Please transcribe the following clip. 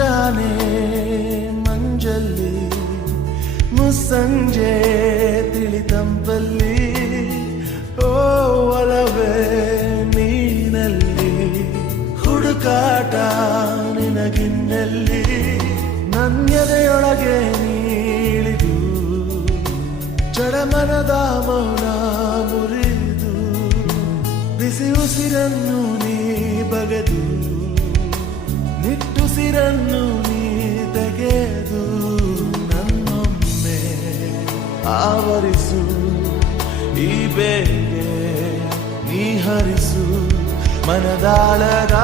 ಮುಂಜಾನೆ ಮಂಜಲ್ಲಿ ಮುಸ್ಸಂಜೆ ತಿಳಿತಂಪಲ್ಲಿ ಓ ಒಲವೇ ನೀನಲ್ಲಿ ಹುಡುಕಾಟ ನಿನಗಿನ್ನಲ್ಲಿ ನನ್ಯದೆಯೊಳಗೆ ನೀಳಿದು ಚಡಮನದ ಮೌನ ಮುರಿದು ಬಿಸಿ ಉಸಿರನ್ನು ನೀ ಬಗೆದು ನಿಟ್ಟುಸಿರನ್ನು ನೀ ತೆಗೆದು ನನ್ನೊಮ್ಮೆ ಆವರಿಸು ಈ ಬೇಗೆ ನೀ ಹರಿಸು ಮನದಾಳದ